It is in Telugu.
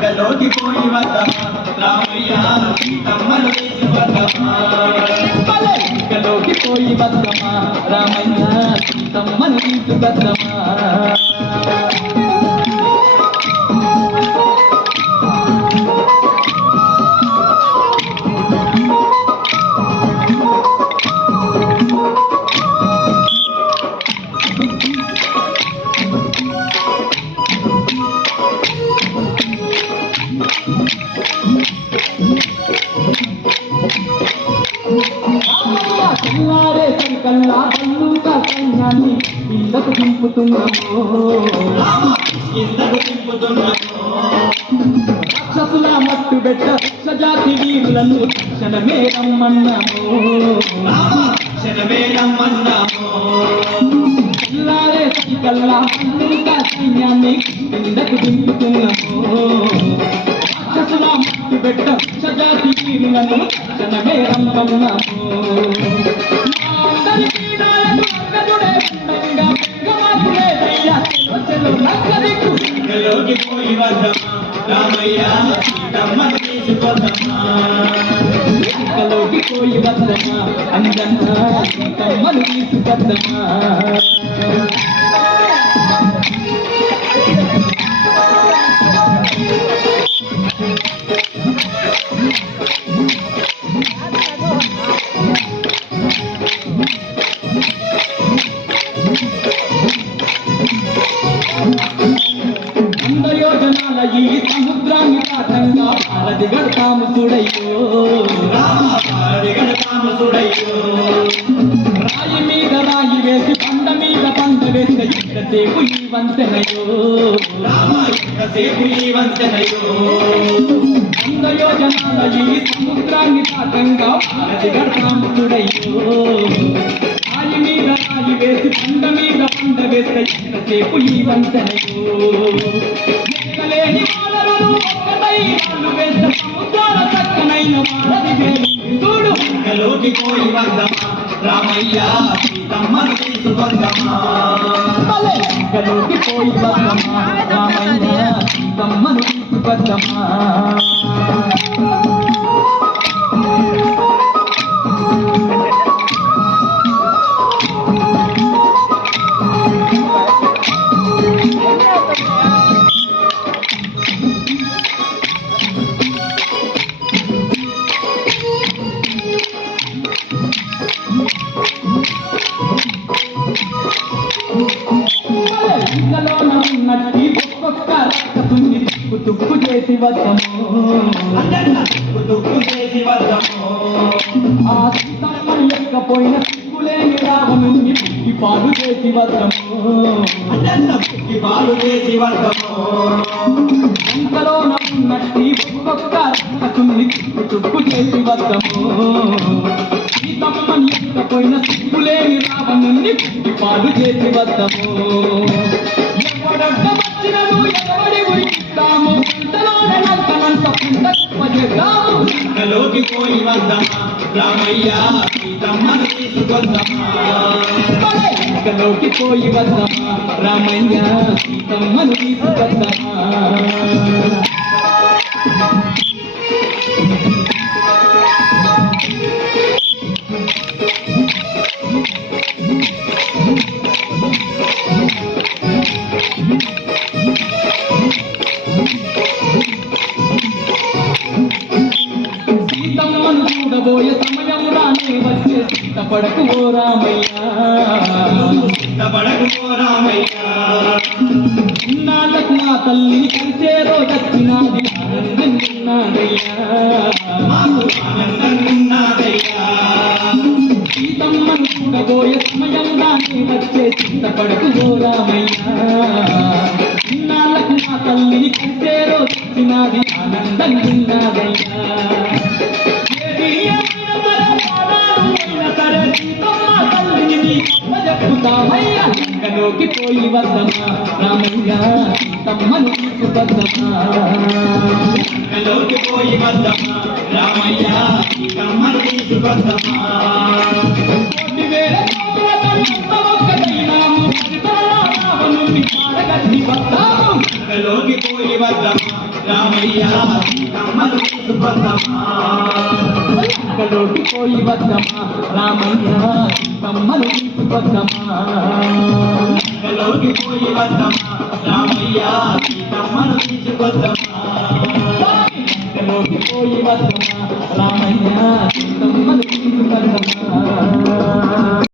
లంకలోకి పోయి వద్దమా రామయ్య సీతమ్మను తీసుకొద్దమా లంకలోకి పోయి వద్దమా రామయ్య సీతమ్మను తీసుకొద్దమా కల్లా కల్లుగా సైన్యాన్ని ఇందకు దింపుతున్నాము రాక్షసుల మట్టు బెట్ట సజాతి వీరులను క్షణమే రమ్మన్నాము కల్లారే కల్లా కల్లుగా సైన్యాన్ని ఇందకు దింపుతున్నాము రాక్షసుల మట్టు బెట్ట సజాతి వీరులను క్షణమే రమ్మన్నాము లంకలోకి పోయి వద్దమా రామయ్య సీతమ్మను తీసుకొద్దమా లంకలోకి పోయి వద్దమా అందన్నా సీతమ్మను తీసుకొద్దమా యోజనాల ఈ సముద్రాన్ని దాటంగా భారతి గడతాము చూడయ్యో రాయి మీద రాయి వేసి పండ మీద పండ వేసి ఇంతసేపు ఈ వంతెనయో యోజనాల ఈ సముద్రాన్ని దాటంగా భారతి గడతాము చూడయ్యో రాయి మీద రాయి వేసి పండ మీద పండ వేసి ఇంతసేపు ఈ వంతెనయో లంకలోకి పోయి వద్దమా రామయ్య సీతమ్మను తీసుకొద్దమా లంకలోకి పోయి వద్దమా రామయ్య సీతమ్మను తీసుకొద్దమా తుక్కు చేసి వద్దము ఆ సీతమ్మను ఎక్కపోయిన సిగ్గులేని రావణుని పుట్టి పాలు చేసి వద్దము అంతలోన ఉన్నట్టి ఒక్కొక్క రక్షకుని తుక్కు చేసి వద్దము సీతమ్మను ఎక్కపోయిన సిగ్గులేని రావణుని పుట్టి పాలు చేసి వద్దము లంకలోకి పోయి వద్దమా రామయ్య సీతమ్మను తీసుకొద్దమా లంకలోకి పోయి వద్దమా రామయ్య సీతమ్మను తీసుకొద్దమా సీతమ్మను చూడబోయే సమయం రానే వచ్చే సీతపడకు ఓ రామయ్య ఇన్నాళ్ళకు నా తల్లిని కలిసే రోజొచ్చినాది ఆనందంగున్నాదయ్యా సీతమ్మను చూడబోయే సమయం రానే వచ్చే సీతపడకు ఓ రామయ్య ఇన్నాళ్ళకు నా తల్లిని కలిసే రోజొచ్చినాది ఆనందంగున్నాదయ్యా లంకలోకి పోయి వద్దమా రామయ్య సీతమ్మను తీసుకొద్దమా లంకలోకి పోయి వద్దమా రామయ్య సీతమ్మను తీసుకొద్దమా లంకలోకి పోయి వద్దమా రామయ్య సీతమ్మను తీసుకొద్దమా లంకలోకి పోయి వద్దమా రామయ్య సీతమ్మను తీసుకొద్దమా లంకలోకి పోయి వద్దమా రామయ్య సీతమ్మను తీసుకొద్దమా లంకలోకి పోయి వద్దమా రామయ్య సీతమ్మను తీసుకొద్దమా